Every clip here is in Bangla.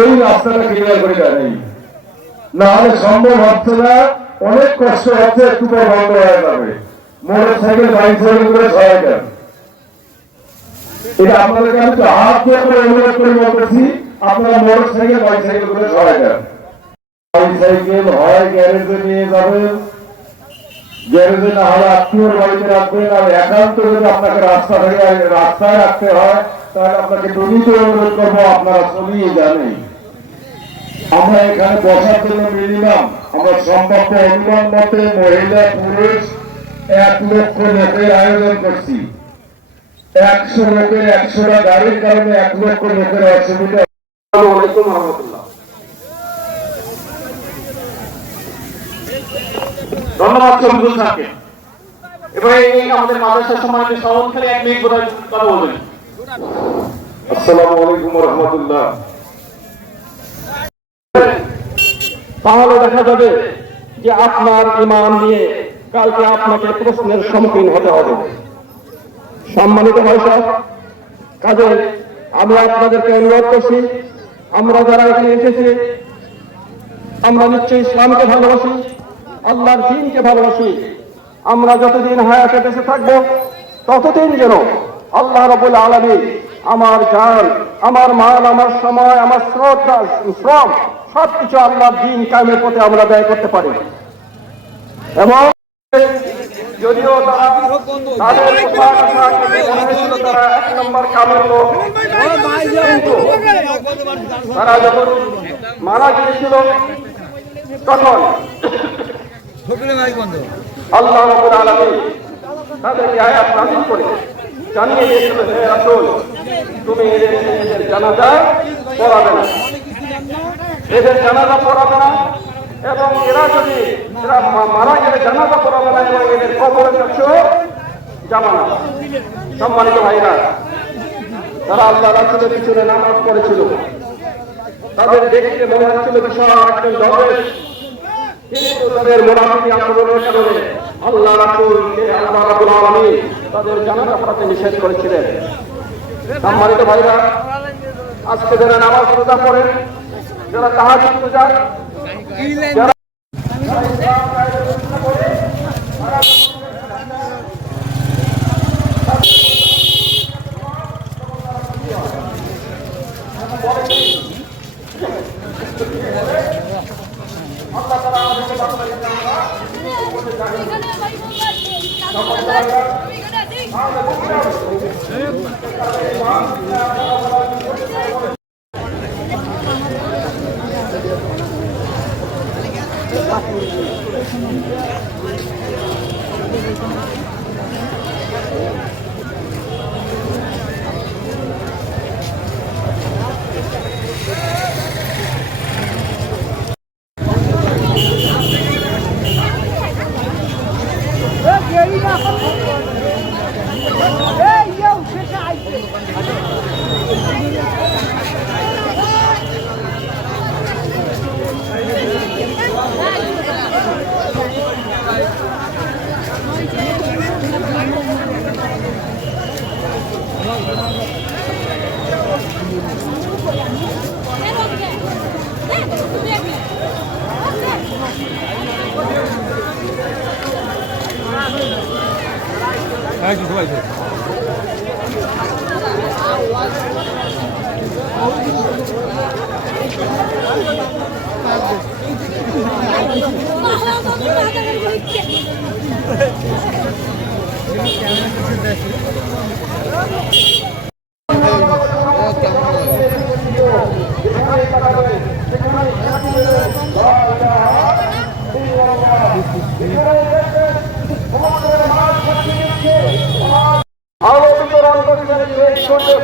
ওই রাস্তাটা ক্লিয়ার করে দেয়, না হলে সম্ভব হচ্ছে না। অনেক কষ্ট হচ্ছে, একটু পর বন্ধ হয়ে যাবে। মোটর সাইকেল বাইসাইকেল করে সহায় দেন। এটা আপনাদেরকে আমি তো হাত দিয়ে করে অনুরোধ করে বলতেছি, আপনারা মোটর সাইকেল বাইসাইকেল করে সহায় দেন। বাইসাইকেল হয় গ্যারেজে নিয়ে যাবেন, গ্যারেজে না হলে আত্মীয়র বাড়িতে রাখবেন। আর একান্ত যদি আপনাকে রাস্তা থেকে রাস্তায় রাখতে হয়, তাহলে আপনাকে বিনীত অনুরোধ করবো, আপনারা চলিয়ে জানেন। আমরা এখানে বসার জন্য মিনিমাম আমরা সম্ভাব্য অনুমান মতে মহিলা পুরুষ 1 লক্ষ লোকের আয়োজন করছি। 100 লোকের 100টা গাড়ির কারণে 1 লক্ষ লোকের অসুবিধা। আসসালামু আলাইকুম ওয়া রাহমাতুল্লাহ। ধন্যবাদ শফিকুল স্যারকে। এবারে এই আমাদের মাদ্রাসা সম্মানিত সভাপতি 1 মিনিট কথা বলবেন। আসসালামু আলাইকুম ওয়া রাহমাতুল্লাহ। তাহলে দেখা যাবে যে আপনার ঈমান নিয়ে কালকে আপনাকে প্রশ্নের সম্মুখীন হতে হবে। সম্মানিত ভাইসা, কাজে আমি আপনাদেরকে অনুরোধ করছি, আমরা যারা এখানে এসেছি আমরা নিশ্চয়ই ইসলামকে ভালোবাসি, আল্লাহর দ্বীনকে ভালোবাসি। আমরা যতদিন হায়াতে বেঁচে থাকবো ততদিন যেন আল্লাহ রাব্বুল আলামিন আমার জান, আমার মাল, আমার সময়, আমার শ্রম সবকিছু আল্লাহর দ্বীন কায়েমের পথে আমরা ব্যয় করতে পারি। এবং যদিও তাদের 1 নম্বর কামের লোক, তারা যখন মারা গিয়েছিল তখন আল্লাহ রাব্বুল আলামিন তাদেরকে আয়াত নাযিল করে জানিয়ে দিয়েছিল, হে রাসূল, তুমি এদের জানাজা পড়াবে না, এদের জানাজা পড়াবে না, এবং এরা মারা গেলে জানাজা পড়াবে না, এবং এদের কবরের কাছেও যাবে না। সম্মানিত ভাইরা, তারা আল্লাহ রাসূলের পিছনে নামাজ পড়েছিল, তাদের দেখতে মনে হচ্ছিল বিশাল একজন দরবেশ, কিন্তু তাদের মুনাফিকি আচরণের কারণে আল্লাহ রাসূলকে আল্লাহ রাব্বুল আলামিন তাদের জানাজা পড়াতে নিষেধ করেছিলেন। সম্মানিত ভাইরা, আজকে যারা নামাজ রোজা পড়েন, যারা তাহাজ্জুদ পূজা, যারা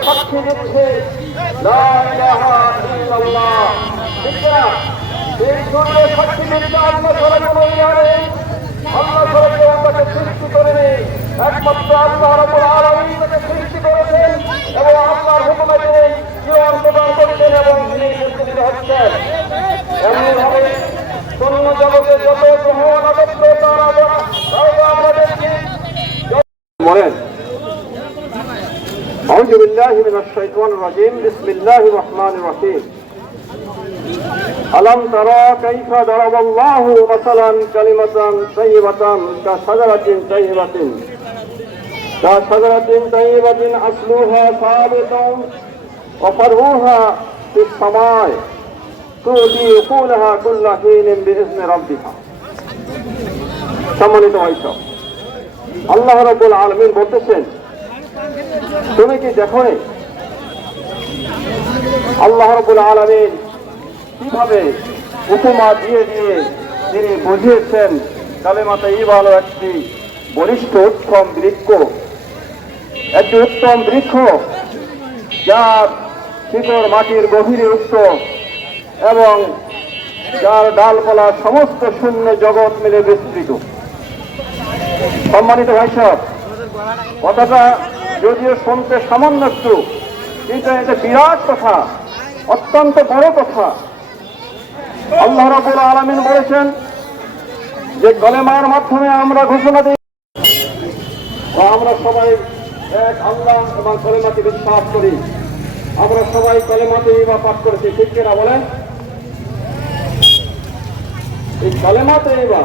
সাক্ষী দিচ্ছে লা ইলাহা ইল্লাল্লাহ। এই সূর্য সাক্ষী দিচ্ছে আল্লাহ ছাড়া কোনো ইলাহ নেই, আল্লাহ ছাড়া কেউ তাকে সৃষ্টি করেনি, একমাত্র আল্লাহ রাব্বুল আলামিন তাকে সৃষ্টি করেছেন এবং আল্লাহর হুকুমে তিনি জীবন প্রদান করছেন এবং তিনি নির্দেশিত হচ্ছেন। এমনিভাবে শূন্য জগতে যত গ্রহ নক্ষত্র তারা আমরা দেখছি। বলেন أعوذ بالله من الشيطان الرجيم بسم الله الرحمن الرحيم ألم ترى كيف ضرب الله مثلا كلمة طيبة كشجرة طيبة أصلها ثابت وفرعها في السماء تؤتي أكلها كل حين بإذن ربها। সম্মানিত ভাইসব, আল্লাহ রাব্বুল আলামিন বলতেছেন, তুমি কি দেখো আল্লাহ রাব্বুল আলামিন কিভাবে উপমা দিয়ে দিয়ে তিনি বুঝিয়েছেন কালেমা তাইয়্যিবা হলো একটি বলিষ্ঠ উত্তম বৃক্ষ, একটি উত্তম বৃক্ষ যার শিকড় মাটির গভীরে উচ্চ এবং যার ডালপালা সমস্ত শূন্য জগৎ মিলে বিস্তৃত। সম্মানিত ভাইসব, কথাটা যদিও শুনতে সামান্য একটু, কিন্তু এটা বিরাট কথা, অত্যন্ত বড় কথা। আল্লাহ রাব্বুল আলামিন বলেছেন যে কলেমার মাধ্যমে আমরা ঘোষণা দিই আমরা সবাই এক আল্লাহ এবং কলেমাকে বিশ্বাস করি। আমরা সবাই কলেমাতে বা পাঠ করেছি, ঠিক কিনা বলেন? এই কালেমাতে ইবা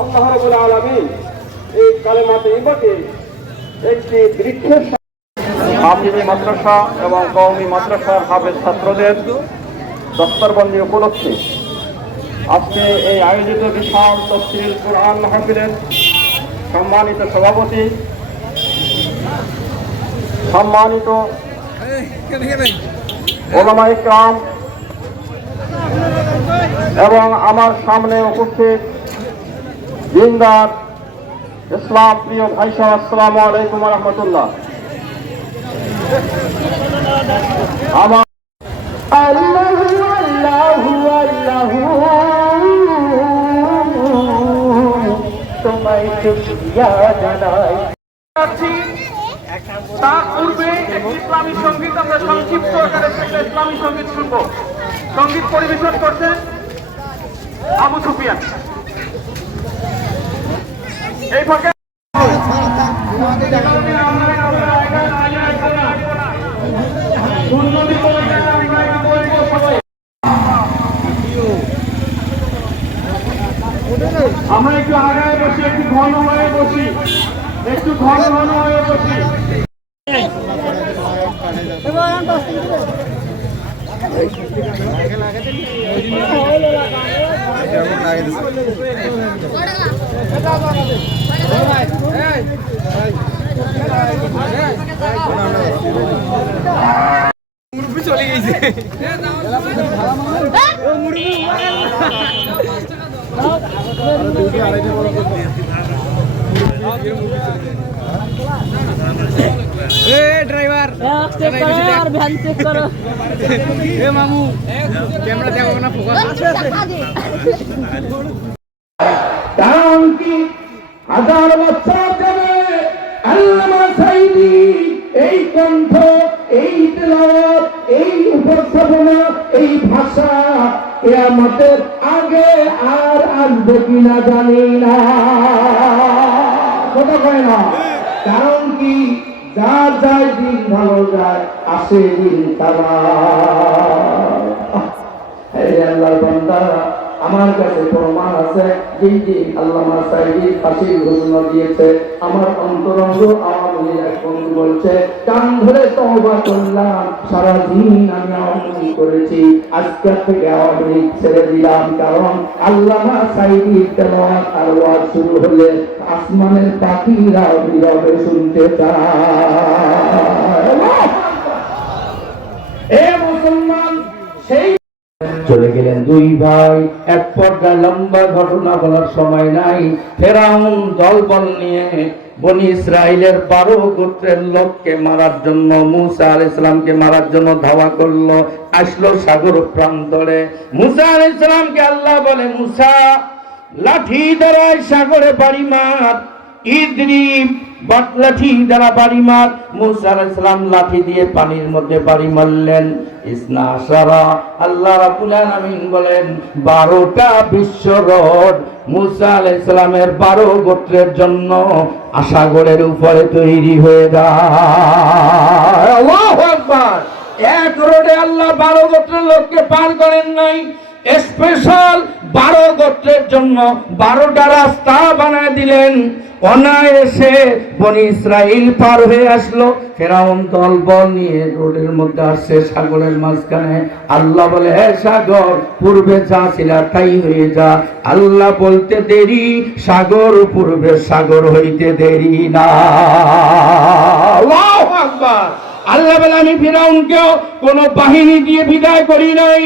আল্লাহ রাব্বুল আলামিন এই কালেমাতে ইবাকে একটি বৃক্ষের হাফিজি মাদ্রাসা এবং কওমি মাদ্রাসার হাফেজ ছাত্রদের দস্তরবন্দি উপলক্ষে আজকে এই আয়োজিত বিশাল তাফসীর কুরআন মাহফিলের সম্মানিত সভাপতি, সম্মানিত ওলামা ইকরাম এবং আমার সামনে উপস্থিত দিনদার ইসলাম প্রিয় ভাই সাহেব, আসসালামু আলাইকুম ওয়া রাহমাতুল্লাহ। আমার তোমায় শুকরিয়া জানাই। তার পূর্বে একটি ইসলামী সঙ্গীত আমরা সংক্ষিপ্ত আকারে একটা ইসলামী সঙ্গীত শুনব। সঙ্গীত পরিবেশন করছেন আবু সুফিয়ান। এই ফাঁকে আমরা একটু আগায় বসি, একটু ঘন হয়ে বসি, একটু ঘন ঘন হয়ে বসি। চলে গেছে ড্রাইভার ভ্যান চেক করো। মামু ক্যামেরা দেখো না, ফোকাস কারণ কি হাজার বছর যাবে আল্লামা সাইদি এই কণ্ঠ, এই তেলাওয়াত, এই উপস্থাপনা, এই ভাষা কিয়ামতের আগে আর আসবে কিনা জানি না। কথা কয় না, কারণ কি যার যায় দিন ভালো যায়, আসে দিন খারাপ। আল্লাহর বান্দা, আমার কাছে প্রমাণ আছে যেই দিন আল্লামা সাইদি ফাঁসির ঘোষণা দিয়েছে, আমার অন্তরঙ্গ আওয়ামী লীগ এক বন্ধু বলছে, কান ধরে তওবা করলাম, সারাদিন আমি আওয়ামী লীগ করেছি, আজকের থেকে আওয়ামী লীগ ছেড়ে দিলাম। কারণ আল্লামা সাইদির তেলাওয়াত আর ওয়াজ শুরু হলে আসমানের পাখিরা নীরবে শুনতে চায়। এ মুসলমান, সেই চলে গেলেন দুই ভাই। এক পর্যায়ে লম্বা ঘটনা বলার সময় নাই, ফেরাউন দলবল নিয়ে বনি ইসরাইলের 12 গোত্রের লোককে মারার জন্য, মুসা আলাইহিস সালামকে মারার জন্য ধাওয়া করলো, আসলো সাগর প্রান্তরে। মুসা আলাইহিস সালামকে আল্লাহ বলে, মুসা লাঠি দ্বারা সাগরে বাড়ি মার, ইদরিব লাঠি দ্বারা বাড়ি মার। মুসা আলাইহিস সালাম লাঠি দিয়ে পানির মধ্যে বাড়ি মারলেন। ইসনা আশারা, আল্লাহ রাব্বুল আলামিন বলেন 12টা বিশ্ব রড মুসা আলাইহিস সালামের 12 গোত্রের জন্য সাগরের উপরে তৈরি হয়ে যায়। আল্লাহু আকবার। এক রোডে আল্লাহ 12 গোত্রের লোককে পার করেন নাই, স্পেশাল 12 গোত্রের জন্য 12টা রাস্তা বানায় দিলেন। অনায়াসে বনি ইসরাইল পার হয়ে আসলো। ফেরাউন দলবল নিয়ে রোডের মধ্যে আসছে, সাগরের মাঝখানে। আল্লাহ বলে, হে সাগর, পূর্বে যা ছিল তাই হয়ে যা। আল্লাহ বলতে দেরি, সাগর পূর্বে সাগর হইতে দেরি না। আল্লাহু আকবার। আল্লাহ বলে, আমি ফিরাউনকেও কোন বাহিনী দিয়ে বিদায় করি নাই,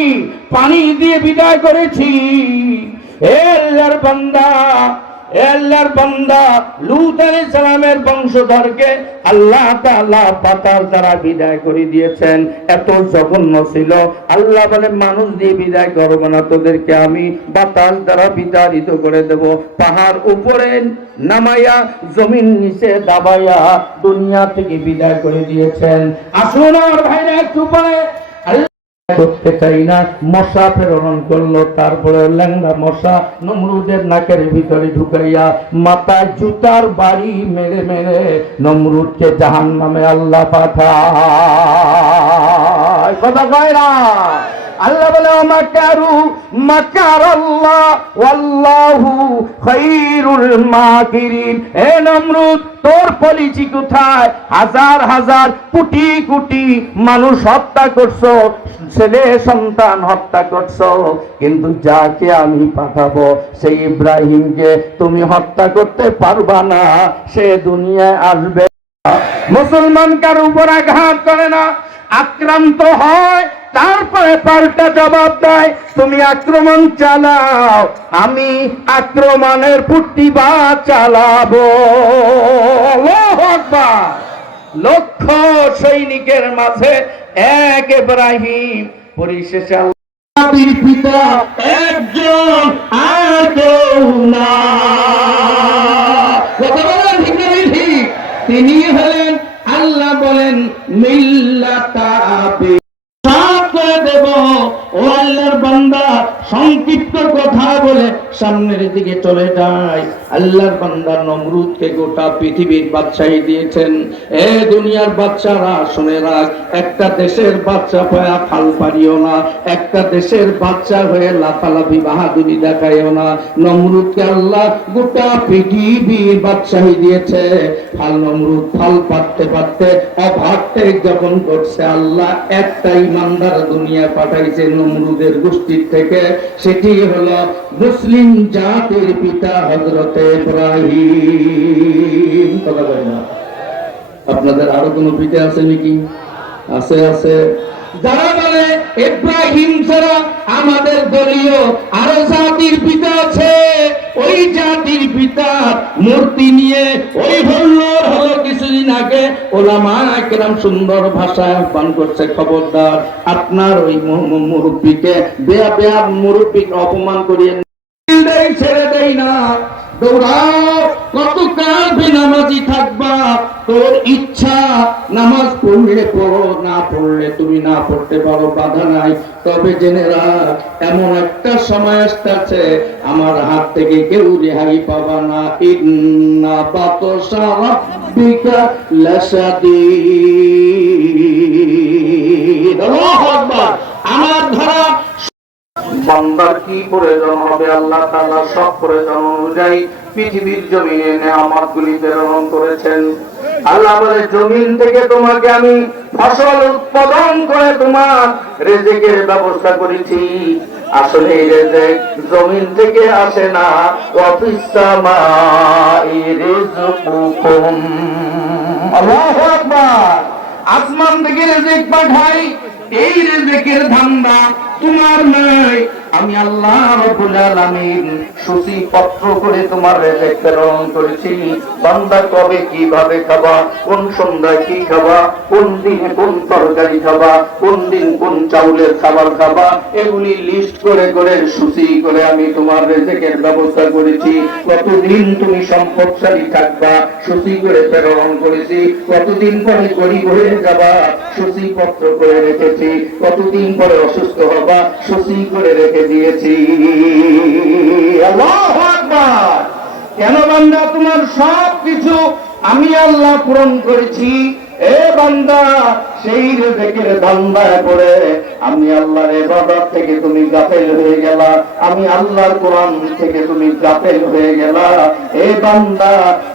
পানি দিয়ে বিদায় করেছি। হে আল্লাহর বান্দা, হে আল্লাহর বান্দা, লূত আলাইহিস সালামের বংশধরকে আল্লাহ তাআলা বাতাস দ্বারা বিদায় করে দিয়েছেন। এত জঘন্য ছিল। আল্লাহ বলে, মানুষ দিয়ে বিদায় করব না, তোদেরকে আমি বাতাস দ্বারা বিতাড়িত করে দেব। পাহাড় উপরে নামাইয়া জমিন নিচে দাবাইয়া দুনিয়া থেকে বিদায় করে দিয়েছেন। আসুন আমার ভাইরা, একটু পরে করতে চাই না, মশা প্রেরণ করলো। তারপরে ল্যাংড়া মশা নমরুদের নাকের ভিতরে ঢুকাইয়া মাথায় জুতার বাড়ি মেরে মেরে নমরুদকে জাহান্নামে আল্লাহ পাঠায়। কথা কয় না? আল্লাহ বলে, মাকারু মাকারাল্লাহ ওয়াল্লাহু খায়রুল মাকিরিন। হে নমরুদ, তোর পলিসি কোথায়? হাজার হাজার কোটি কোটি মানুষ হত্যা করছো, ছেলে সন্তান হত্যা করছো, কিন্তু যাকে আমি পাঠাবো সেই ইব্রাহিমকে তুমি হত্যা করতে পারবা না, সে দুনিয়ায় আসবে। মুসলমান কার উপর আঘাত করে না, আক্রান্ত হয়, তারপরে পাল্টা জবাব দেয়। তুমি আক্রমণ চালাও, আমি আক্রমণের প্রতিবাদ চালাবো। আল্লাহু আকবার। লক্ষ সৈনিকের মাঝে এক ইব্রাহিম, পরিশেষে আল্লাহর পিতা একজন আর কেউ না। কথা বলেন ঠিক না ঠিক? তিনি হলেন, আল্লাহ বলেন, মিল্লাতা আবি করে দেব। ও আল্লাহর বান্দা, সংক্ষিপ্ত কথা বলে সামনের দিকে চলে যায়। আল্লাহর বান্দা নমরুদকে গোটা পৃথিবীর বাদশাহী দিয়েছেন। এ দুনিয়ার বাদশারা শুনে রাখ, একটা দেশের বাদশা হয়ে ফাল পারিও না, একটা দেশের বাদশা হয়ে লাফালাফি বাহাদুরি দেখাইও না। নমরুদকে আল্লাহ গোটা পৃথিবীর বাদশাহী দিয়েছে। ফাল নমরুদ ফাল পাততে পাততে অভাবতে যখন করছে, আল্লাহ একটা ইমানদার দুনিয়া পাঠাইছে নমরুদের গোষ্ঠীর থেকে। সেটি হলো মুসলিম জাতির পিতা হযরতে ইব্রাহিম। কথা বলেন না? আপনাদের আরো কোনো পিতা আছে নাকি? আছে, আছে। যারা বলে ইব্রাহিম ছাড়া আমাদের দলীয় আরো জাতির পিতা আছে, ওই জাতির পিতার মূর্তি নিয়ে ওই হল্লোর হলো কিছুদিন আগে। ওলামায়ে কেরাম সুন্দর ভাষায় আহ্বান করছে, খবরদার আপনার ওই মুরব্বীকে, বেয়া মুরব্বীকে অপমান করিয়ে ছেড়ে দেই না। দৌড়াও, কতকাল বেনামাজি থাকবা? তোর ইচ্ছা, নামাজ পড়লে পড়ো, না পড়লে তুমি না পড়তে পারো, বাধা নাই। তবে জেনে রাখ, এমন একটা সময় আসছে আমার হাত থেকে কেউ রেহাই পাবা না। ইন্না বাতশা রাব্বিকা লাশাদীদ। আল্লাহু আকবার। আমার ধরা বান্দার কি প্রয়োজন হবে, আল্লাহ তাআলা সব প্রয়োজন অনুযায়ী পৃথিবীর জমিনে নেয়ামতগুলি প্রেরণ করেছেন। আল্লাহ বলে, জমিন থেকে তোমাকে আমি ফসল উৎপাদন করে তোমার রিজিকের ব্যবস্থা করেছি। আসলে এই রিজিক জমিন থেকে আসে না, ওয়াফিস সামাই রিজকুকুম। আল্লাহু আকবার। আসমান থেকে রিজিক পাঠাই, এই রিজিকের ধান্দা তোমার নাই। আমি আল্লাহ রাব্বুল আলামিন সূচিপত্র করে তোমার রিজিক প্রেরণ করেছি। বান্দা কবে কিভাবে খাবা, কোন সন্ধ্যায় কি খাবা, কোন দিন কোন তরকারি খাবা, কোন দিন কোন চাউলের খাবার খাবা, এগুলি লিস্ট করে করে সূচি করে আমি তোমার রিজিকের ব্যবস্থা করেছি। কতদিন তুমি সম্পদশালী থাকবা, সূচি করে প্রেরণ করেছি। কতদিন পরে গরিব হয়ে যাবা, সূচিপত্র করে রেখেছি। কতদিন পরে অসুস্থ হবা, সূচি করে রেখে দিয়েছি। আল্লাহু আকবার। কেন বান্দা, তোমার সব কিছু আমি আল্লাহ পূরণ করেছি। এ বান্দা, সেই রেজেকের ধান্দায় পড়ে আমি আল্লাহর ইবাদত থেকে তুমি গাফেল হয়ে গেলা, আমি আল্লাহর কোরআন থেকে তুমি গাফেল হয়ে গেলা। এ বান্দা,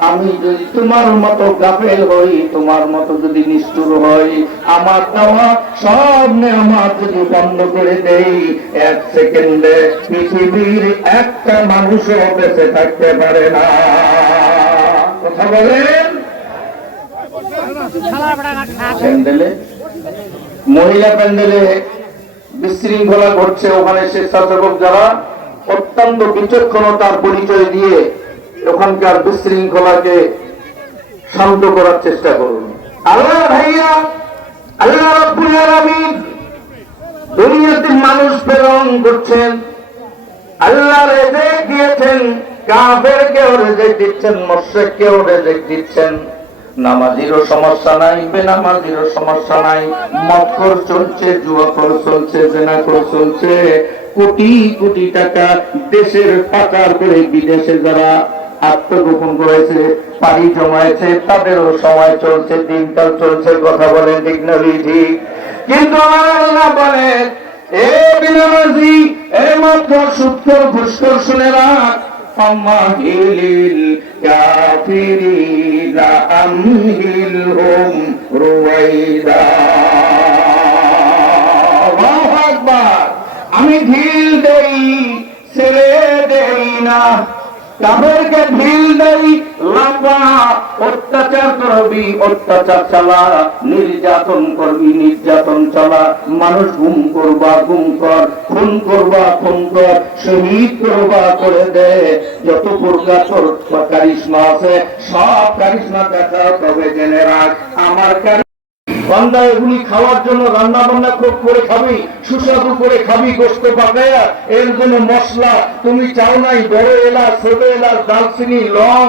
আমি যদি তোমার মতো গাফেল হই, তোমার মতো যদি নিষ্ঠুর হই, আমার দেওয়া সব নেয়ামত যদি বন্ধ করে দেই, এক সেকেন্ডে পৃথিবীর একটা মানুষও বেঁচে থাকতে পারে না। কথা বলেন। প্যান্ডেলে, মহিলা প্যান্ডেলে বিশৃঙ্খলা ঘটছে, ওখানে স্বেচ্ছাসেবক যারা অত্যন্ত বিচক্ষণতার পরিচয় দিয়ে ওখানকার বিশৃঙ্খলাকে শান্ত করার চেষ্টা করুন। আল্লাহ ভাইয়া, আল্লাহ রাব্বুল আলামিন দুনিয়াতে মানুষ প্রেরণ করছেন, আল্লাহ রেজেক দিয়েছেন, কাফেরকেও রেজেক দিচ্ছেন, মুশরিককেও রেজেক দিচ্ছেন। নামাজিরও সমস্যা নাই, বেনামাজিরও সমস্যা নাই, মদখোর চলছে, জুয়াখোর চলছে, জেনাখোর চলছে, কোটি কোটি টাকা দেশের পাচার করে বিদেশে যারা আত্মগোপন করেছে, পাড়ি জমায়েছে, তাদেরও সময় চলছে, দিনকাল চলছে। কথা বলেন ঠিক না ঠিক? কিন্তু আমার আল্লাহ বলেন, এ বেনামাজি, এ মদখোর, সুদখোর, ঘুষখোর, শুনে রাখ, ফামাহিলিল কাফিরিনা আমহিলহুম রুওয়াইদা। আল্লাহু আকবার। আমি ঢিল দেই, ছেড়ে দেই না। কাফেরকে ঢিল দেই, লাফা, অত্যাচার করবি, অত্যাচার চালা, নির্যাতন করবি, নির্যাতন চালা, মানুষ গুম করবা, গুম কর, খুন করবা, খুন কর, শহীদ করবা, করে দে। যত প্রকার তোর কারিশমা আছে, সব কারিশমা দেখা, তবে জেনে রাখ, আমার বান্দা এগুলি খাওয়ার জন্য রান্না বান্না খুব করে খাবি, সুস্বাদু করে খাবি, গোস্ত পাকায়া, এর জন্য মশলা তুমি চাও নাই, বড় এলাচ, ছোট এলাচ, দালচিনি, লং,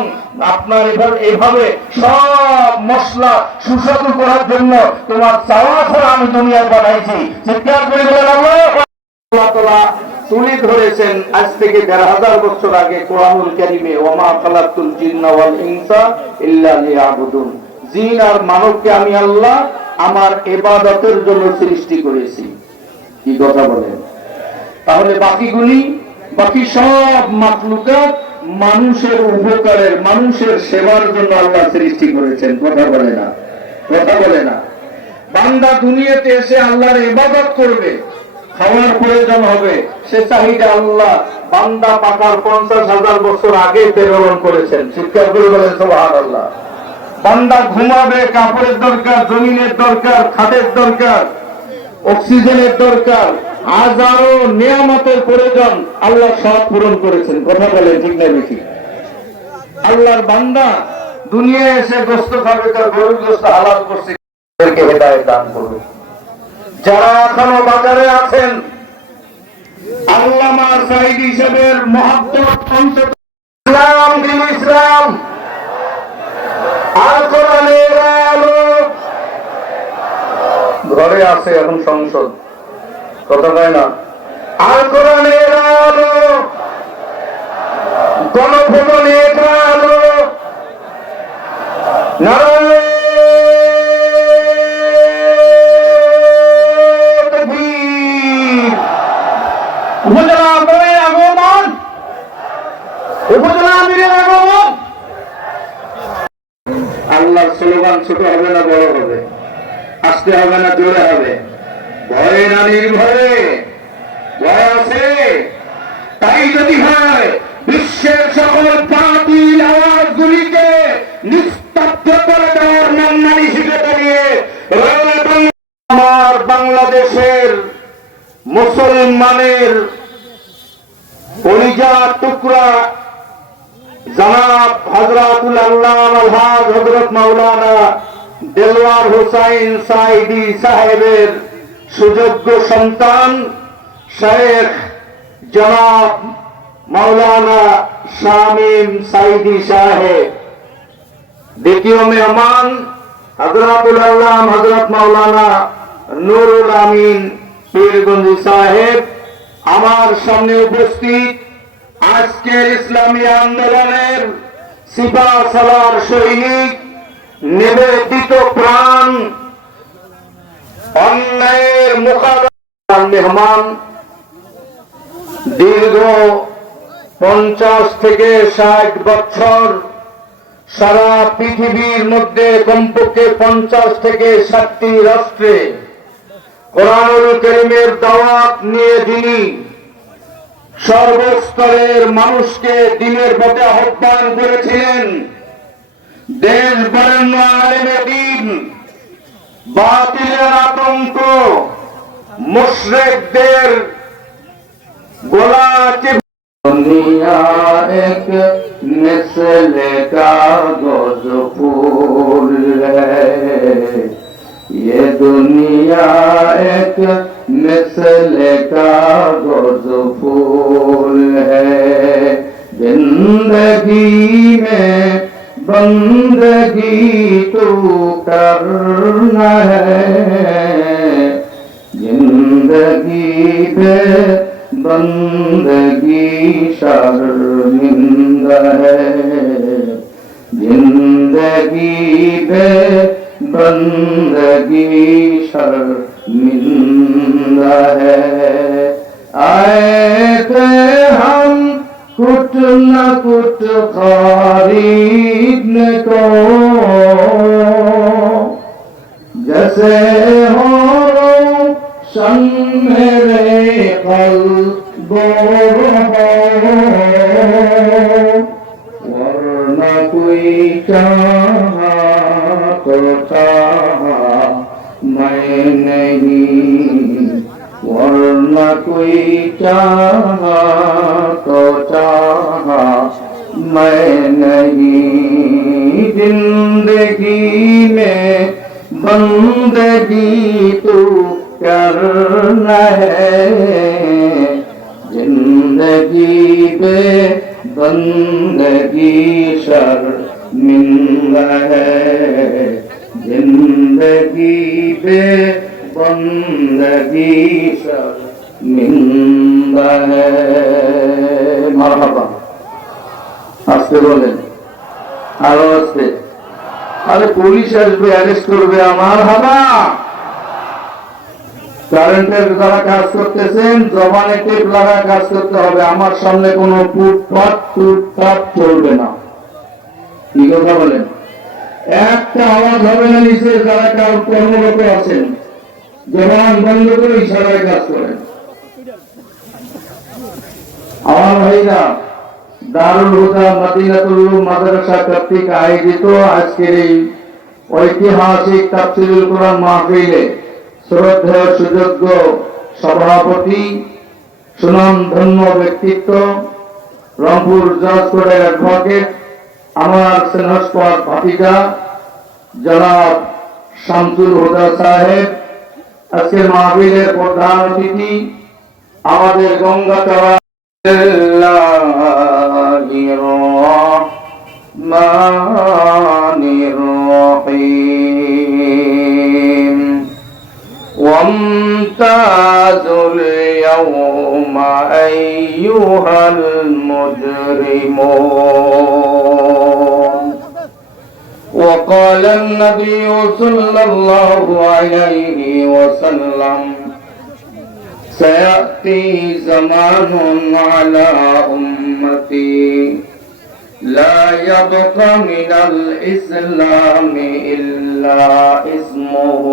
আপনার এভাবে সব মশলা সুস্বাদু করার জন্য তোমার চাওয়া ছাড়া আমি দুনিয়ায় বানাইছি। চিৎকার করে বলেন আল্লাহ তাআলা তুলে ধরেছেন আজ থেকে ১৫০০ বছর আগে কোরআনুল কারীমে, ওয়া খালাকতুল জিন্না ওয়াল ইনসা ইল্লা লিয়াবুদুন। জিন আর মানবকে আমি আল্লাহ আমার ইবাদতের জন্য সৃষ্টি করেছি। কি কথা বলেন? তাহলে বাকিগুলি, বাকি সব মাখলুকাত মানুষের উপকারের, মানুষের সেবার জন্য আল্লাহ সৃষ্টি করেছেন। কথা বলে না, কথা বলে না। বান্দা দুনিয়াতে এসে আল্লাহর ইবাদত করবে, খাওয়ার প্রয়োজন হবে, সে চাহিদা আল্লাহ বান্দা পাকার ৫০,০০০ বছর আগে প্রেরণ করেছেন। চিৎকার করে বলেন সুবহানাল্লাহ। বান্দা ঘুমাবে, কাপড়ের দরকার, জমিনের দরকার, খাটের দরকার, অক্সিজেনের দরকার, হাজারো নিয়ামতের প্রয়োজন, আল্লাহ সব পূরণ করেছেন। কথা বলে ঠিক না বেশি? আল্লাহর বান্দা দুনিয়ায় এসে গোস্ত খাবে, তার গরুর গোস্ত হালাল করছে, হেদায়েত দান করবে। যারা এখনো বাজারে আছেন, আল্লামা সাঈদী সাহেবের মহব্বত, অন্তত ইসলাম, দিন ইসলাম, আর কোরআনের আলো ঘরে আছে, এখন সংসদ, কথা কয় না, আর কোরআনের আলো, গণভবনের আলো, নারায়ণ উপজেলা আমিরের আগমন, উপজেলা আমিরের আগমন। আল্লাহর স্লোগান ছোট হবে না বড় হবে, আসতে হবে না জোরে হবে, ভয়ে না নির্ভয়ে, ভয় আছে। তাই যদি হয় বিশ্বের সকল বাতিল আওয়াজগুলিকে নিস্তব্ধ করে দেওয়ার মন্নানি হিসেবে দাঁড়িয়ে আমার বাংলাদেশের মুসলমানের কলিজার টুকরা জনাব হযরতুল আল্লামা আলহাজ হযরত মাওলানা দেলওয়ার হোসাইন সাঈদী সাহেবের সুযোগ্য সন্তান শেখ জনাব মাওলানা শামীম সাঈদী সাহেব, দ্বিতীয় মেহমান হযরতুল আল্লাম হযরত মাওলানা নুরুল আমিন পীরগঞ্জি সাহেব, আমার সামনে উপস্থিত আজকের ইসলামী আন্দোলনের সিপাহ সালার সৈনিক, নিবেদিত প্রাণ, অন্যায়ের মোকাবেলার মেহমান দীর্ঘ 50 থেকে 60 বছর সারা পৃথিবীর মধ্যে কমপক্ষে 50 থেকে 60টি রাষ্ট্রে কোরআনুল কারীমের দাওয়াত নিয়ে তিনি সর্বস্তরের মানুষকে দ্বীনের পথে আহ্বান করেছিলেন। দেশ বরেণ্য আলেমে দ্বীন বাতিলের আতঙ্ক মুশরিকদের গোলাকে दुनिया एक मिसल कागज फूल है, ये दुनिया एक मिसल कागज फूल है। जिंदगी में बंदगी तू करना है, जिंदगी में बंदगी शर्मिंदा है, जिंदगी पे बंदगी शर्मिंदा है। आए थे हम कुछ न कुछ खरीदने को, जैसे हो शन मेरे कल्बो वरना कोई चाहा तो चाहा मैं नहीं, वरना कोई चाहा तो चाहा मैं नहीं। जिंदगी में बंदगी तू करना है, जिंदगी पे बंदगी शर्मिंदा है, जिंदगी पे बंदगी शर्मिंदा है। मरहबा आस्ते बोलेन, आरो आस्ते। अरे पुलिश আসবে অ্যারেস্ট করবে আমার হাবা। কারেন্টের যারা কাজ করতেছেন জবানে টেপ লাগা কাজ করতে হবে, আমার সামনে কোনো টুটপাট চলবে না। কি কথা বলেন? একটা আওয়াজ হবে না নিচে যারা কর্মরত আছেন, জবান বন্ধ করে ইশারায় কাজ করেন। আমার ভাইরা, দারুল হুদা মদিনাতুল উলুম মাদ্রাসা কর্তৃক আয়োজিত আজকের এই ঐতিহাসিক তাফসীরুল কোরআন মাহফিলে শ্রদ্ধেয় সুযোগ্য সভাপতি, সুনামধন্য ব্যক্তিত্ব, রংপুর জজ কোর্টের অ্যাডভোকেট, আমার স্নেহস্পদ ভাতিজা জনাব শামসুল হুদা সাহেব, আজকের মাহফিলের প্রধান অতিথি আমাদের গঙ্গাচড়া وامتازوا اليوم أيها المجرمون. وقال النبي صلى الله عليه وسلم سيأتي زمان على أمتي لا يبقى من الإسلام إلا اسمه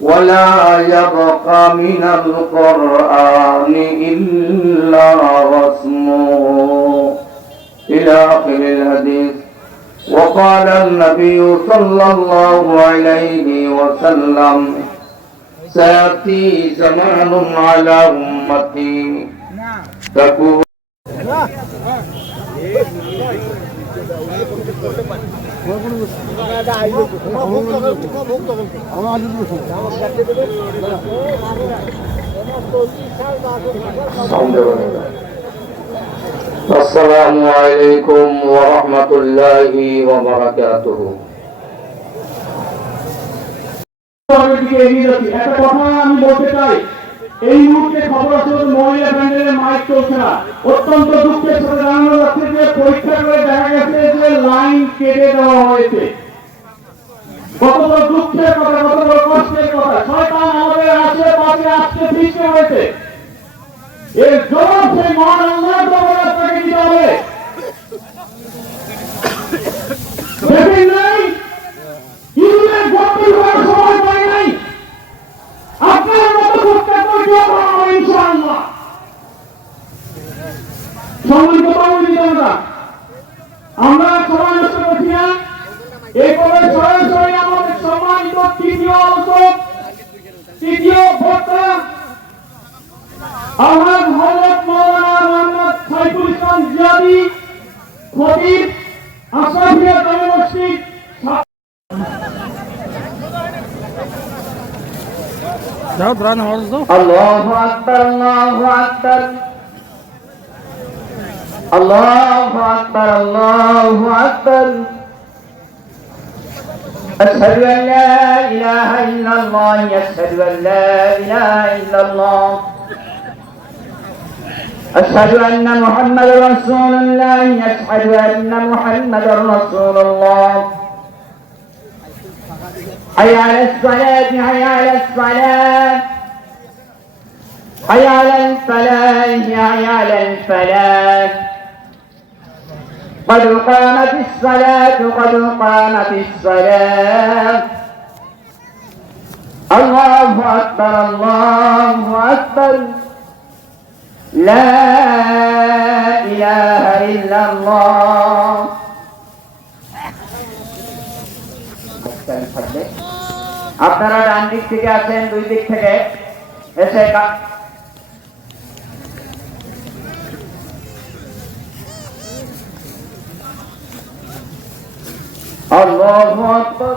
ولا يبقى من القرآن إلا رسمه إلى آخر الحديث. وقال النبي صلى الله عليه وسلم سيأتي زمان على أمتي تكون আসসালামু আলাইকুম ওয়া রাহমাতুল্লাহি ওয়া বারাকাতুহু। একটা কথা আমি বলতে চাই, এই মুহূর্তে খবর আছে মহিলা ব্যান্ডের মাইক চলছে না। অত্যন্ত দুঃখের সাথে জানানো যাচ্ছে যে পরীক্ষা করে দেখা গেছে যে লাইন কেটে দেওয়া হয়েছে। কত বড় দুঃখের কথা, কত বড় কষ্টের কথা। শয়তান আমাদের আশেপাশে আজকে সৃষ্টি হয়েছে, এর জবাব সেই মহান আল্লাহর দরবারে আপনাকে দিতে হবে। দেখেন নাই ইউরোপের গভীর হওয়ার সময় পাই নাই, আপনার মতো চেষ্টা করতে হবে ইনশাআল্লাহ। সম্মানিত বাঙালি জনতা, আমরা সময় নষ্ট করছি না, এরপরে সরাসরি আমাদের সম্মানিত তৃতীয় আলোচক, তৃতীয় বক্তা আলহাজ হযরত মাওলানা মোহাম্মদ সাইফুল ইসলাম জিয়াদি, খতিব আশরাফিয়া জামে মসজিদ। আল্লাহু আকবার, আল্লাহু আকবার, আল্লাহু আকবার, আল্লাহু আকবার। أشهد أن لا إله إلا الله، أشهد أن لا إله إلا الله، أشهد أن محمد رسول الله، أشهد أن محمد رسول الله. حي على الصلاة، حي على الصلاة، حي على الفلاح، حي على الفلاح. قد قامت الصلاة، قد قامت الصلاة. الله أكبر، الله أكبر، لا إله إلا الله. আপনারা ডান দিক থেকে আছেন, দুই দিক থেকে এসে আল্লাহু আকবার।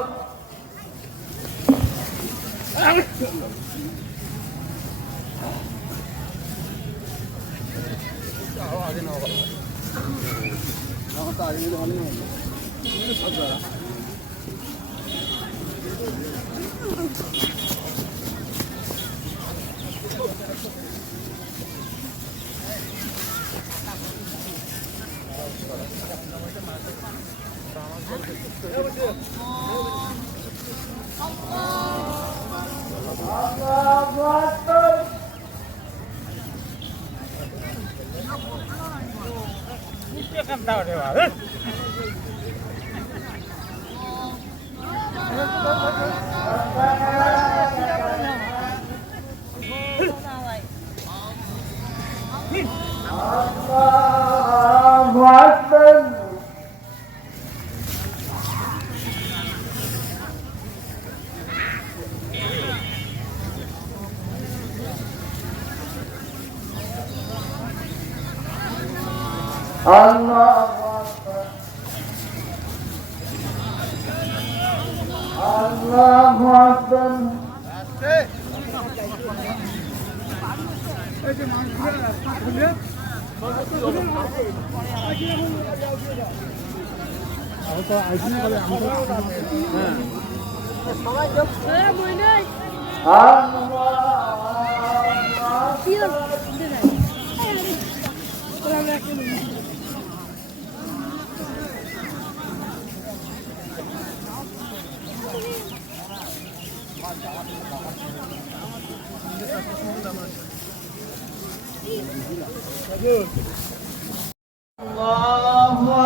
Allahu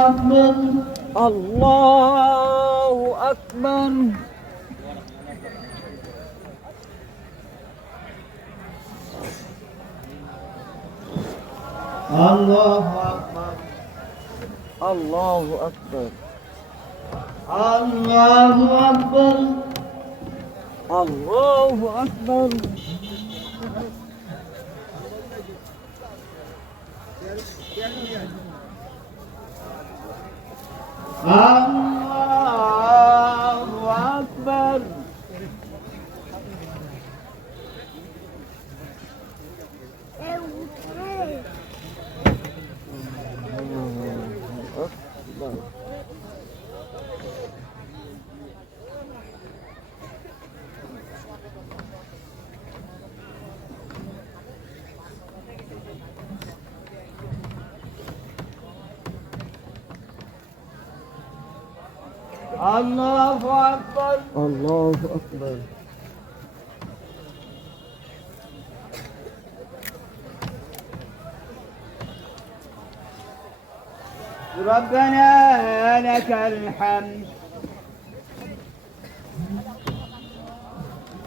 Akbar. Allahu Akbar. Allahu Akbar. Allahu Akbar. Allahu Akbar. Allahu Akbar. Allahu Akbar. Allahu Akbar. আল্লাহু আকবার আল্লাহু আকবার ربنا لك الحمد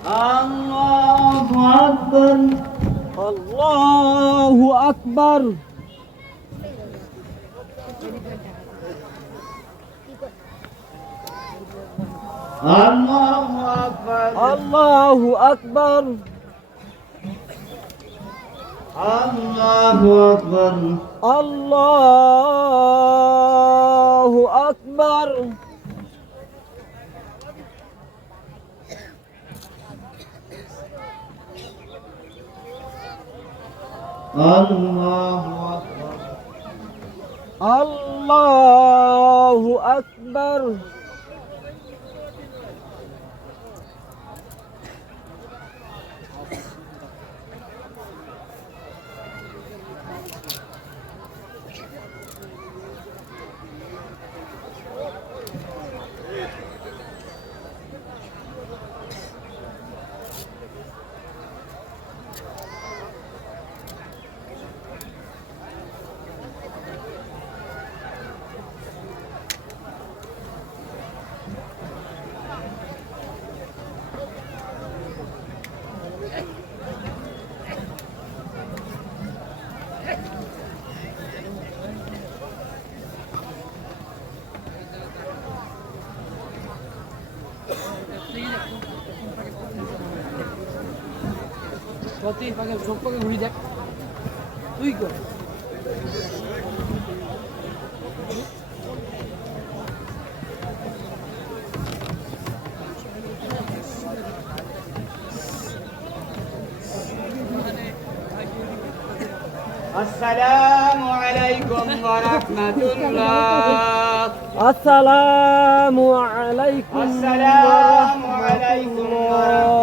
الله أكبر الله أكبر الله أكبر الله أكبر الله أكبر الله أكبر الله أكبر الله أكبر কতই পাকে সব পাকে ঘুরি দেখ তুই কর السلام عليكم ورحمة الله السلام عليكم السلام عليكم ورحمة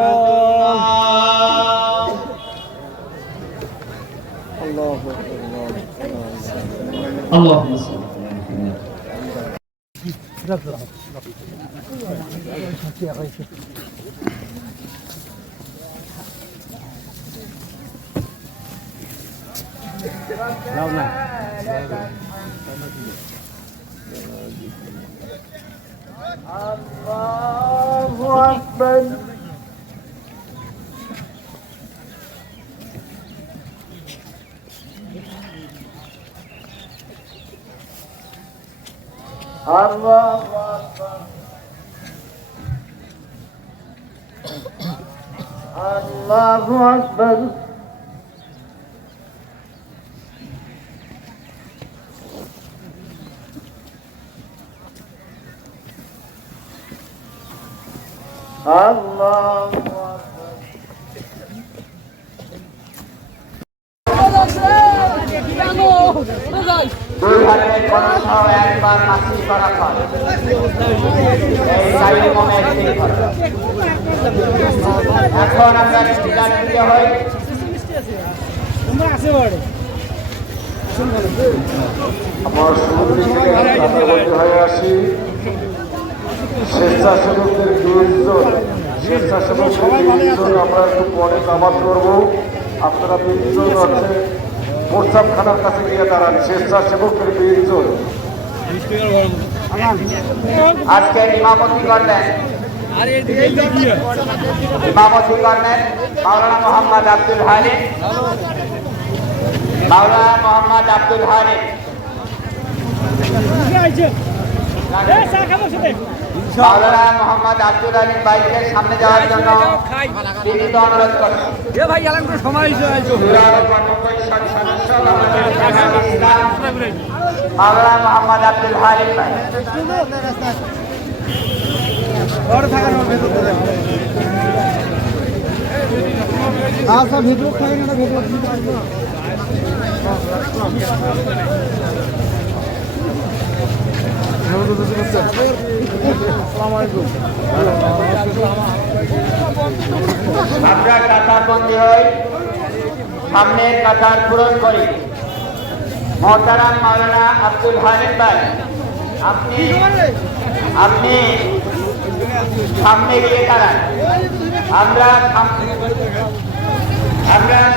الله اللهم صل على محمد الله أكبر الله أكبر الله أكبر الله দুই হাতে কলসহ একবার নাসিল করা হয় এই সাইমমের ঠিক এখন আমরা স্টিকার দিতে হয় আমার শুরু থেকে হয়ে আসি স্বেচ্ছাসেবকদের 20 জন স্বেচ্ছাসেবকদের 20 জন আমরা একটু পরে দাবাত করবো। আপনারা 20 জন হচ্ছে প্রস্তাবখানার কাছে গিয়ে দাঁড়ান। স্বেচ্ছাসেবকদের 20 জন আজকে ইমামতি করলেন মাওলানা মোহাম্মদ আব্দুল হালিম মাওলানা মোহাম্মদ আব্দুল হালিম মাওলানা মোহাম্মদ আব্দুল হালিম ভাইকে সামনে যাওয়ার জন্য বিনীত অনুরোধ করছি। মাওলানা মোহাম্মদ আব্দুল হালিম ভাই আচ্ছা ভিডিও খাই না ভিডিও আমরা কাতারবন্দি হই, সামনের কাতার পূরণ করি। মহতারাম মাওলানা আব্দুল হালিম ভাই, আপনি আপনি সামনে গিয়ে দাঁড়ান। আমরা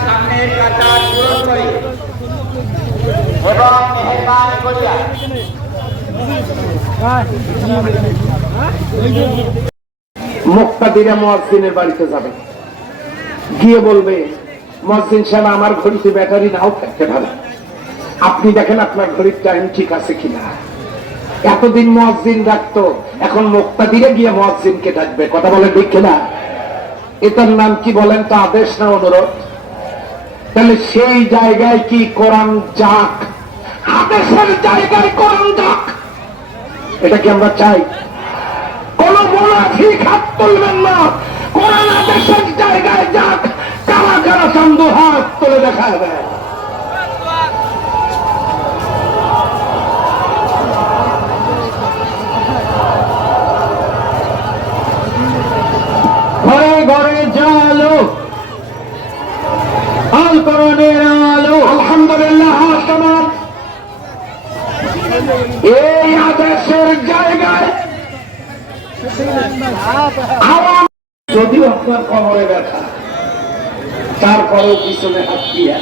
সামনের কাতার পূরণ করি এবং মেহরবানি করিয়া মুক্তাদিরা মুয়াজ্জিনের বাড়িতে যাবে, গিয়ে বলবে মুয়াজ্জিন সাহেব আমার ঘড়িতে ব্যাটারি নাও থাকতে পারে, আপনি দেখেন আপনার ঘড়ির টাইম ঠিক আছে কিনা। এতদিন মুয়াজ্জিন ডাকতো, এখন মুক্তাদিরে গিয়ে মুয়াজ্জিনকে ডাকবে। কথা বলে ঠিক কিনা? এটার নাম কি বলেন তো? আদেশ না অনুরোধ? তাহলে সেই জায়গায় কি কোরআন যাক? আদেশের জায়গায় কোরআন যাক, এটা কি আমরা চাই? কোন মুনাফিক হাত তুলবেন না। কোরআন আদেশের জায়গায় যাক। কারা কারা চান্দু হাত তুলে দেখা যাবে। ঘরে ঘরে জালো, আল কোরআনের আলো। আলহামদুলিল্লাহ। এই আদেশের জায়গায় যদিও আপনার কোমরে ব্যথা, তারপরেও পিছনে হাত দিয়া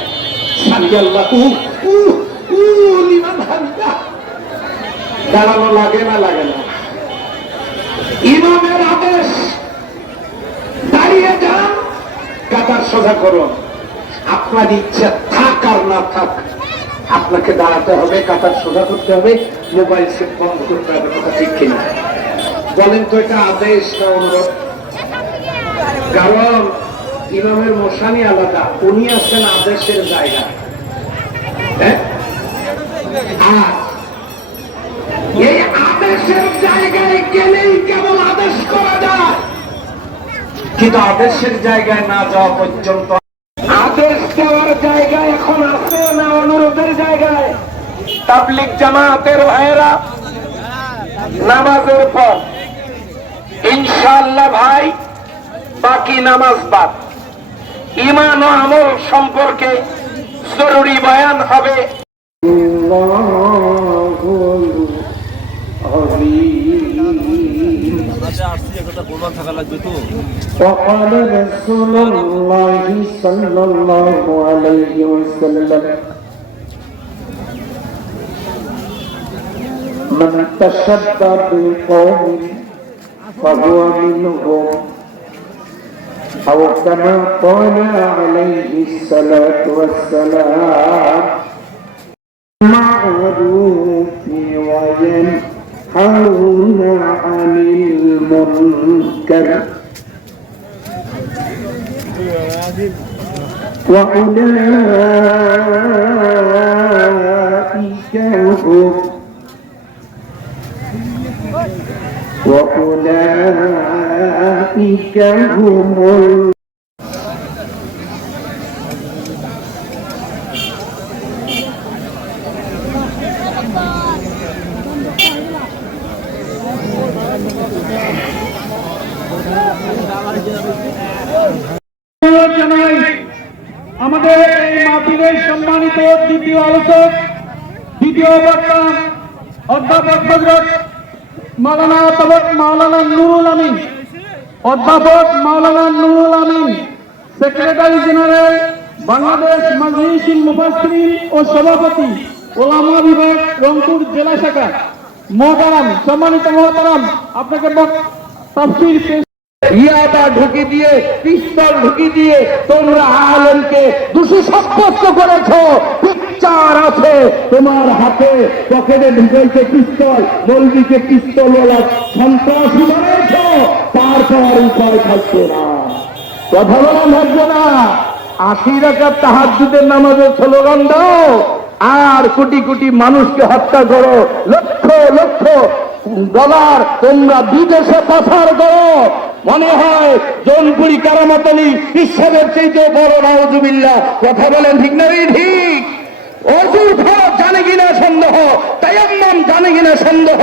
দাঁড়ানো লাগে না? লাগে না? ইমামের আদেশ, দাঁড়িয়ে যান, কাতার সোজা করুন। আপনার ইচ্ছা থাক আর না থাক, আপনাকে দাঁড়াতে হবে, কাতার সোজা করতে হবে, মোবাইল সেট বন্ধ করতে হবে। কথা ঠিক কিনা বলেন তো? এটা আদেশ না অনুরোধ? কারণ ইমামের মশানি আলাদা, উনি আছেন আদেশের জায়গায়। আর এই আদেশের জায়গায় গেলেই কেবল আদেশ করা যায়, কিন্তু আদেশের জায়গায় না যাওয়া পর্যন্ত আদেশ দেওয়ার জায়গায় এখন আছে না অনুরোধের জায়গায়? তাবলীগ জামাতের ভাইয়েরা, নামাজের পর ইনশাআল্লাহ ভাই বাকি নামাজ বাদ, ঈমান ও আমল সম্পর্কে জরুরি বয়ান হবে। وقال رسول الله صلى الله عليه وسلم من تشبه بالقوم فهو منهم أو كما قال عليه الصلاة والسلام معروف وينهون عن المنكر وأولئك هم আমাদের এই মাহফিলের সম্মানিত দ্বিতীয় আলোচক, দ্বিতীয় বক্তা অধ্যাপক হযরত মাওলানা নুরুল আমিন, অধ্যাপক মাওলানা নুরুল আমিন, সেক্রেটারি জেনারেল বাংলাদেশ মাজলিসুল মুফাসসিরিন ও সভাপতি ওলামা বিভাগ রংপুর জেলা শাখা। মোহতারাম, সম্মানিত মোহতারাম, আপনাকে তাফসীর পেশ। ইয়াবা ঢুকি দিয়ে, পিস্তল ঢুকি দিয়ে তোমরা আলেমকে দোষী সাব্যস্ত করেছো। পিকচার আছে তোমার হাতে, পকেটে ঢুকেছে পিস্তল, মৌলবীকে পিস্তলওয়ালা সন্ত্রাসী বানিয়েছো, তারপর উপায় থাকছে না। কথা বলা লাগবে না। 80 রাকাত তাহাজ্জুদের নামাজের স্লোগান দাও আর কোটি কোটি মানুষকে হত্যা করো, লক্ষ লক্ষ ডলার তোমরা বিদেশে পাচার করো। মনে হয় জৌনপুরি কারামত আলী বিশ্বের চেয়ে বড়। নাউজুবিল্লাহ। কথা বলেন ঠিক না? ঠিক। অজু ফরজ জানে কিনা সন্দেহ, তায়াম্মাম জানে কিনা সন্দেহ,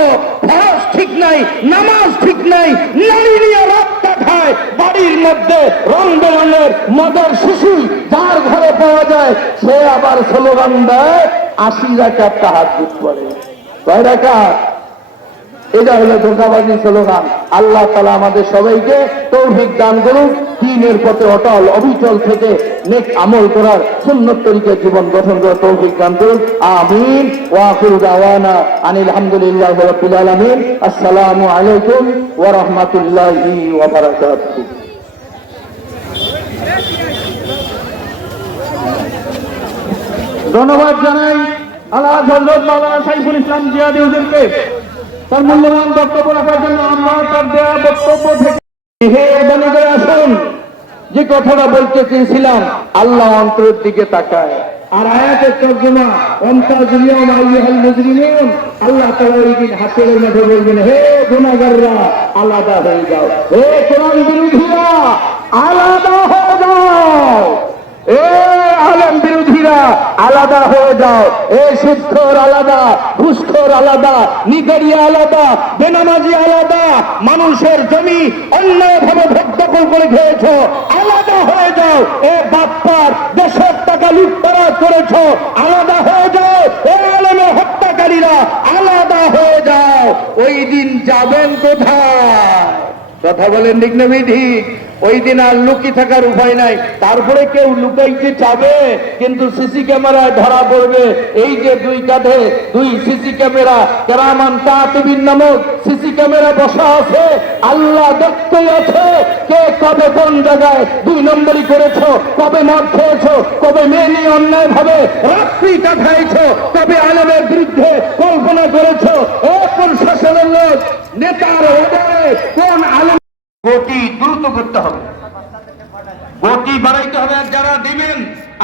ফরজ ঠিক নাই, নামাজ ঠিক নাই, নারী নিয়ে রাতটা খায়, বাড়ির মধ্যে রং বেরঙের মদের শিশু যার ঘরে পাওয়া যায়, সে আবার স্লোগান দেয় 80 রাকাত তাহাজ্জুদ পড়ে। কয় রাকাত? এটা হলো ধোঁকাবাজি স্লোগান। আল্লাহ তাআলা আমাদের সবাইকে তৌফিক দান করুন, দ্বীনের পথে অটল অবিচল থেকে নেক আমল করার সুন্নত তরিকায় জীবন গঠন করার তৌফিক দান করুন। আমিন। ওয়া আখিরু দাওয়ানা আনিল হামদুলিল্লাহি রাব্বিল আলামিন। আসসালামু আলাইকুম ওয়া রাহমাতুল্লাহি ওয়া বারাকাতুহু। ধন্যবাদ জানাই আল্লাহ হযরত মাওলানা সাইফুল ইসলাম জিয়াদি হুজুরকে তার মূল্যবান বক্তব্য রাখার জন্য। আমরা তার দেওয়া বক্তব্য থেকে মেহেরবানি করে আসুন, যে কথাটা বলতে চেয়েছিলাম আল্লাহ অন্তরের দিকে তাকায়। আর আয়াতের তর্জমা ওয়ান্তাজুল ইয়াওমা আইয়ুহাল মুজরিমুন, আল্লাহ তাআলা ওই দিন হাসরের মাঠে বলবেন, হে গুনাহগাররা আলাদা হয়ে যাও, হে কোরআন বিরোধীরা আলাদা হয়ে যাও, এ আলেম বিরোধীরা আলাদা হয়ে যাও, এ সুদখোর আলাদা, ঘুষখোর আলাদা, নিগরিয়া আলাদা, বেনামাজি আলাদা, মানুষের জমি অন্যায়ভাবে ভোগ দখল করে খেয়েছো আলাদা হয়ে যাও, এ বাপ্পার দেশের টাকা লুটপাট করেছো আলাদা হয়ে যাও, এ আলেমের হত্যাকারীরা আলাদা হয়ে যাও। ওই দিন যাবেন কোথায়? কথা বলেন ঠিক না ঠিক? ওই দিন আর লুকি থাকার উপায় নাই। তারপরে কেউ লুকাইতে চাবে, কিন্তু সিসি ক্যামেরায় ধরা পড়বে। এই যে দুই কাঁধে দুই সিসি ক্যামেরা, কেরামান কাতিবিন নামক সিসি ক্যামেরা বসা আছে, আল্লাহ দেখতে আছে কে কবে কোন জায়গায় দুই নম্বরই করেছো, কবে মদ খেয়েছো, কবে মেয়ে নিয়ে অন্যায় ভাবে রাত্রি কাটাইছো, কবে আলেমের বিরুদ্ধে কল্পনা করেছো, ও কোন শাসনের লোক নেতার অর্ডারে কোন আলেম। গতি দ্রুত করতে হবে, গতি বাড়াইতে হবে। আর যারা দিবেন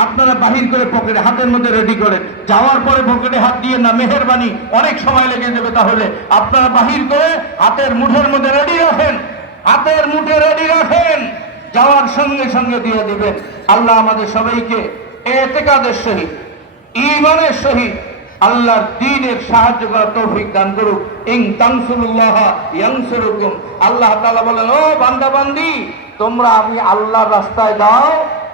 আপনারা বাহির করে পকেটে হাতের মধ্যে রেডি করে, যাওয়ার পরে পকেটে হাত দিয়ে না, মেহেরবানি অনেক সময় লেগে যাবে। তাহলে আপনারা বাহির করে হাতের মুঠের মধ্যে রেডি রাখেন, হাতের মুঠে রেডি রাখেন, যাওয়ার সঙ্গে সঙ্গে দিয়ে দিবেন। আল্লাহ আমাদের সবাইকে ইতিকাদের সহিত ঈমানের সহিত আল্লাহর দ্বীনের সাহায্য করার তৌফিক দান করুক। ইন তানসুরুল্লাহ ইয়ানসুরুকুম। আল্লাহ তাআলা বলেন, ও বান্দা বান্দি, তোমরা আমি আল্লাহর রাস্তায় দাও,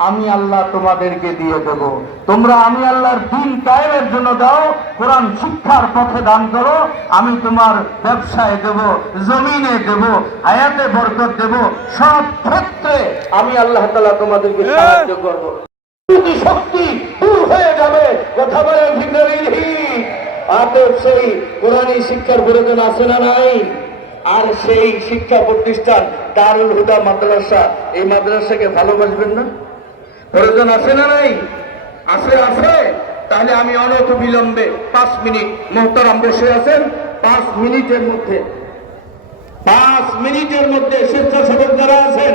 আমি আল্লাহ তোমাদেরকে দিয়ে দেব। তোমরা আমি আল্লাহর দ্বীন কায়েমের জন্য দাও, কোরআন শিক্ষার পথে দান করো, আমি তোমার ব্যবসায় দেব, জমিনে দেব, হায়াতে বরকত দেব, সব ক্ষেত্রে আমি আল্লাহ তাআলা তোমাদেরকে সাহায্য করব। শক্তি দূর হয়ে যাবে। কথা বলেন ঠিক না ঠিক? অতএব সেই কোরআনী শিক্ষার প্রয়োজন আছে না নাই? আর সেই শিক্ষা প্রতিষ্ঠান দারুল হুদা মাদ্রাসা, এই মাদ্রাসাকে ভালোবাসবেন না? প্রয়োজন আছে না নাই? আছে, আছে। তাহলে আমি অনত বিলম্বে 5 মিনিট, মোহতারাম বসে আছেন, 5 মিনিটের মধ্যে 5 মিনিটের মধ্যে স্বেচ্ছাসেবক যারা আছেন,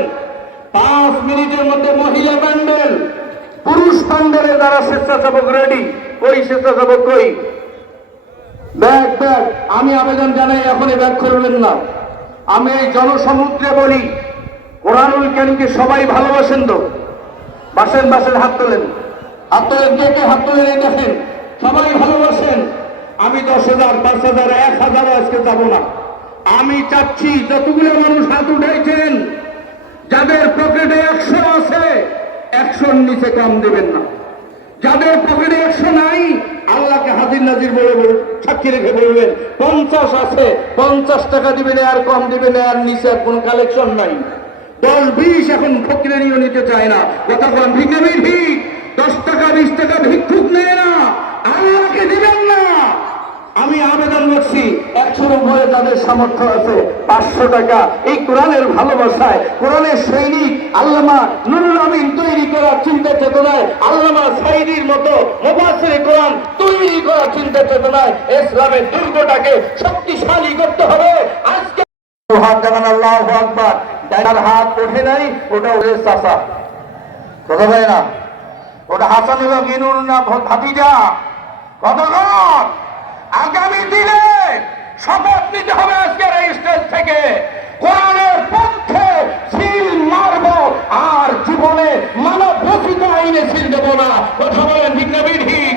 5 মিনিটের মধ্যে মহিলা প্যান্ডেল, পুরুষ প্যান্ডেলের দ্বারা স্বেচ্ছাসেবক রেডি। ওই স্বেচ্ছাসেবক কই? Bag bag. আমি আবেদন জানাই, এখনই ব্যাগ করবেন না। আমি এই জনসমুদ্রে বলি, কোরআনুল কারীমকে সবাই ভালোবাসেন তো? বাসেন বাসেন, হাত তোলেন, হাত তোলেন, কে কে হাত তোলেন? এই দেখেন, সবাই ভালোবাসেন। আমি 10,000, 5,000, 1,000 আজকে যাব না। আমি চাচ্ছি যতগুলো মানুষ হাত উঠাইছেন, যাদের পকেটে 100 আছে, 100-র নিচে কম দেবেন না। যাদের পকেটে 100 নাই, আল্লাহকে হাজির নাজির বলে সাক্ষী রেখে বলবেন 50 আছে, 50 টাকা দিবেন, আর কম দিবেন, আর নিচে আর কোন কালেকশন নাই। 10-20 এখন ফকিরেরও নিতে চায় না। কথা বলেন ঠিক না ঠিক? 10 টাকা 20 টাকা ভিক্ষুক নেয় না, আল্লাহকে দিবেন না। আমি আবেদন করছি, 100-র উপরে যাদের সামর্থ্য আছে, 500 টাকা এই কোরআনের ভালোবাসায়, কোরআনের সৈনিক আল্লামা নুরুল আমিন তৈরি করার চিন্তা চেতনায়, আল্লামা সাইদির মতো মুফাসসির কোরআন তৈরি করার চিন্তা চেতনায় ইসলামের দুর্গটাকে শক্তিশালী করতে হবে। আজকে হাত দেখান, আল্লাহু আকবার। যার হাত ওঠে নাই, ওটা ওদের চাচা, কথা বলে না, ওটা হাসান এবং ইনুর না ভাতিজা। কতক্ষণ? আগামী দিনে শপথ নিতে হবে আজকের এই স্টেজ থেকে, কোরআনের পক্ষে সিল মারব, আর জীবনে মানব রচিত আইনে সিল দেব না। কথা বলেন ঠিক না ঠিক?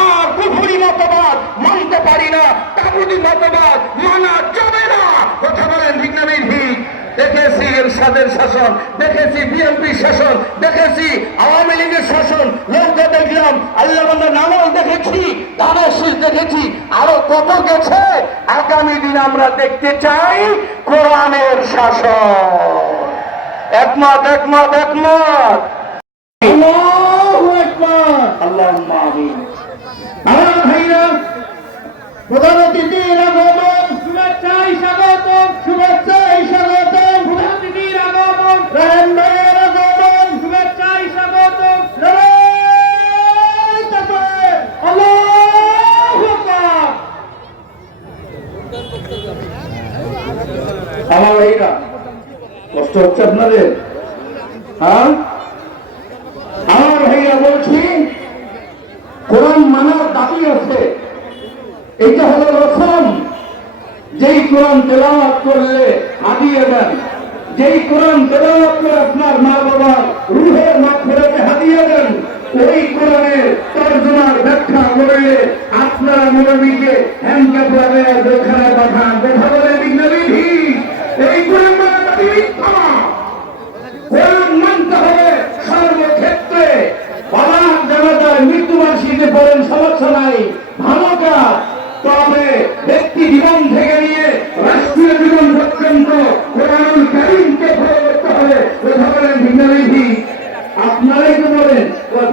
আর কুফরি মতবাদ মানতে পারি না, তাগুতি মতবাদ মানা যাবে না। কথা বলেন ঠিক না ঠিক? দেখেছি এরশাদের শাসন, দেখেছি বিএনপির শাসন, দেখেছি আওয়ামী লীগের শাসন, লোকটা দেখলাম আল্লাহ আমরা নামাজ দেখেছি, ধানের শীষ দেখেছি, আরো কত গেছে। আগামী দিন আমরা দেখতে চাই কোরআনের শাসন। একমত একমত একমত। আল্লাহু আকবার। আল্লাহুম্মা আমিন। আমার ভাইরা, প্রধান অতিথির আগমন, শুভেচ্ছাই স্বাগতম, শুভেচ্ছাই স্বাগতম। প্রধান অতিথির আগমন, রায়হান ভাইয়ের আগমন, শুভেচ্ছাই স্বাগতম। নারায়ে তাকবীর, আল্লাহু আকবার। আমার ভাইরা, কষ্ট হচ্ছে আপনাদের? হ্যাঁ, আমার ভাইরা বলছি, কোরআন মানার দাবি আছে। এটা হলো রসম। যেই কোরআন তেলাওয়াত করলে হাদিয়ে দেন, যেই কোরআন তেলাওয়াত করে আপনার মা বাবার রুহের মাগফিরাতে হাদিয়ে দেন, ওই কোরআনের তর্জমার ব্যাখ্যা করে আপনারা নবীকে হ্যান্ডকাপে জেলখানায় পাঠান। কথা বলে বিজ্ঞানী, এই কোরআন মানার দাবি মিথ্যা। কোরআন মানতে হবে সর্বক্ষেত্রে। বাবার জানাজায় মৃত্যুবার্ষিকী পড়েন, সমস্যা নাই, ভালো কাজ। তবে ব্যক্তি জীবন থেকে নিয়ে রাষ্ট্রীয় জীবন পর্যন্ত কোরআনুল কারীমকে ফলো করতে হবে। কথা বলেন বিজ্ঞানী, আপনারাই তো বলেন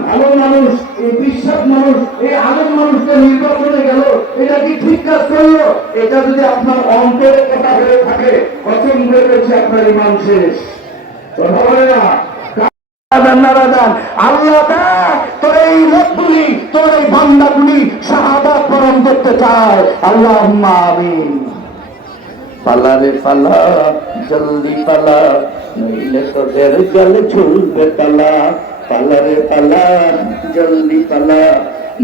ভালো মানুষ, এই বিশ্বাস মানুষ, এই আলেম মানুষকে নির্বাচনে গেল, এটা কি ঠিক কাজ করলো? এটা যদি আপনার অন্তরে কথা হয়ে থাকে, কসম করে বলছি আপনার ইমান শেষ। কথা বলে না আল্লাহ তোর এই লোকগুলি, তোর এই বান্দাগুলি শাহাদাত বরণ করতে চায়। আল্লাহুম্মা আমিন। পালা রে পালা, জলদি পালা, নইলে তোদের গলে ঝুলবে তালা। পালা রে পালা, জলদি পালা,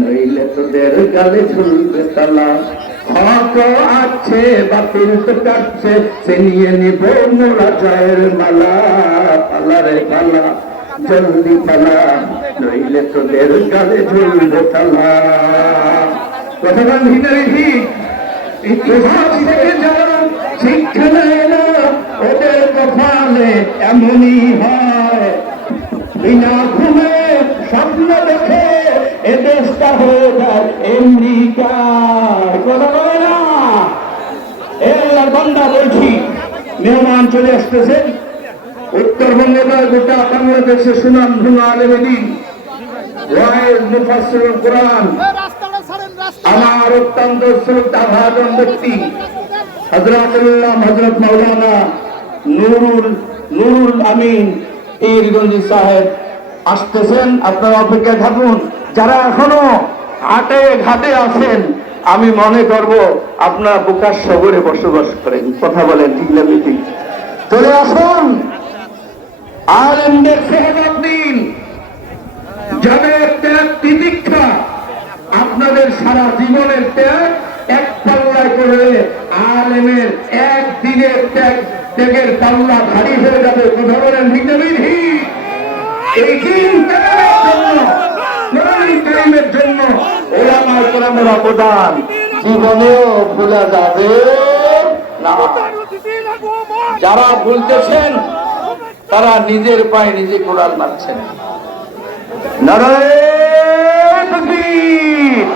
নইলে তোদের গালে ঝুলবে তালা। হক আছে বাতিল তো কাটছে, সে নিয়ে নিব মোরা জয়ের মালা। পালা রে পালা, জলদি পালা, নইলে তোদের গালে ঝুলবে তালা। কথা ভিতরে ইতিহাস থেকে যারা শিক্ষা নেয় না, ওদের কপালে এমনই হয়। বিনা ঘুমে স্বপ্ন দেখে এ দেশটা হয়ে যায় আমেরিকার। কথা বলে না বান্দা বলছি, মেহমান চলে আসতেছেন উত্তরবঙ্গে বা গোটা বাংলাদেশে সুনাম ধন্য আলেমে দ্বীন, ওয়াইজ মুফাসসিরুল কোরআন, আমার অত্যন্ত শ্রদ্ধাভাজন ব্যক্তি হযরত মাওলানা নুরুল আমিন পীরগঞ্জি সাহেব আসতেছেন। আপনারা অপেক্ষায় থাকুন। যারা এখনো হাটে ঘাটে আছেন, আমি মনে করব আপনারা বুকার শহরে বসবাস করেন। কথা বলেন ঠিক না বেঠিক? চলে আসুন, আলেমদের সেহনত দিন, যাদের ত্যাগ তিতিক্ষা, আপনাদের সারা জীবনের ত্যাগ এক পাল্লায় করলে আলেমের একদিনের ত্যাগের পাল্লা ভারী হয়ে যাবে। কথা বলেন ঠিক না বেঠিক? এই দিন ত্যাগের জন্য, কোরআন কারীমের জন্য ওলামায়ে কেরামের অবদান জীবনেও ভোলা যাবে না। যারা ভুলতেছেন তারা নিজের পায়ে নিজে কোরআন মারছেন। নারায়ে তাকবীর,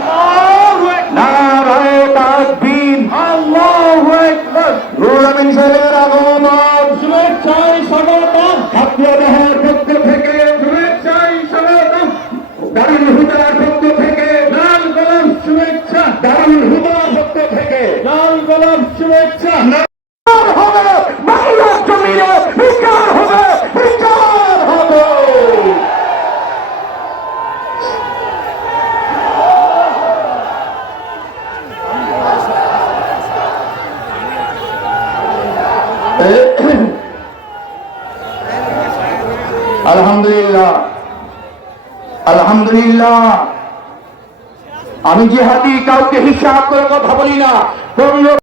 নারায়ে তাকবীর, আল্লাহু আকবার। নুরুল আমিন সাহেবের আগমন, শুভেচ্ছায় স্বাগতম। ছাত্রদলের পক্ষ থেকে শুভেচ্ছায় স্বাগতম। দারুল হুদার পক্ষ থেকে লাল গোলাপ শুভেচ্ছা। দারুল হুদার পক্ষ থেকে লাল গোলাপ শুভেচ্ছা। হবে বাংলার জমিনে বিচার হবে, বিচার হবে। আলহামদুলিল্লাহ, আলহামদুলিল্লাহ। আমি জিহাদি কাউকে হিসাব করে কথা বলি না।